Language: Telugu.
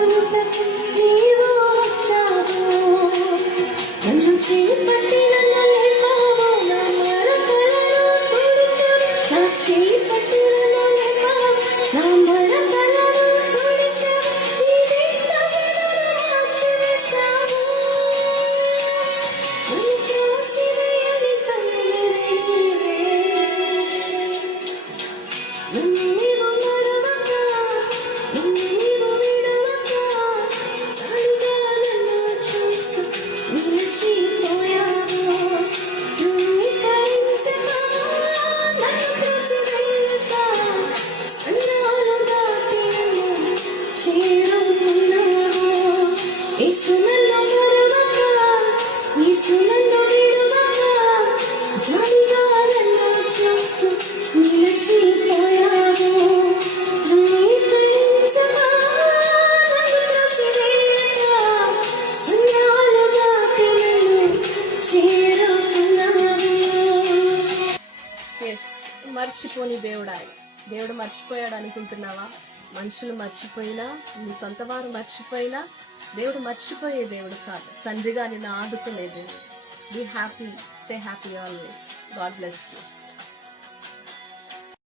చేసుకొనుటకు నీవు వచ్చావు. నన్ను చేపట్టి నన్ను లేపావు, నా మరకలను తుడిచావు. నా చేపట్టి నన్ను లేపావు, నా మరకలను తుడిచావు. నీ రక్తముతో నన్ను మార్చివేశావు. నన్ను త్రోసివేయని తండ్రివి నీవే. నన్ను నీవు మరువక, నన్ను నీవు విడువక, సాడిగా నన్ను చూస్తూ నిలిచిపోయావు. ధృవీకరించగా, నన్ను త్రోసివేయక, సంద్రాలు దాటి నన్ను చేరుకున్నావు. యేసు నన్ను మరువక, యేసు నన్ను విడువక, జాలిగా నన్ను చూస్తూ నిలిచిపోయావు. ధృవీకరించగా, నన్ను త్రోసివేయక, సంద్రాలు దాటి నన్ను చేరుకున్నావు. ఎస్, మర్చిపోని దేవుడు ఆయన. దేవుడు మర్చిపోయాడు అనుకుంటున్నావా? మనుషులు మర్చిపోయినా, నీ సొంత వారు మర్చిపోయినా, దేవుడు మర్చిపోయే దేవుడు కాదు. తండ్రిగా నిన్ను ఆదుకునే దేవుడు. Be happy, stay happy always. God bless you.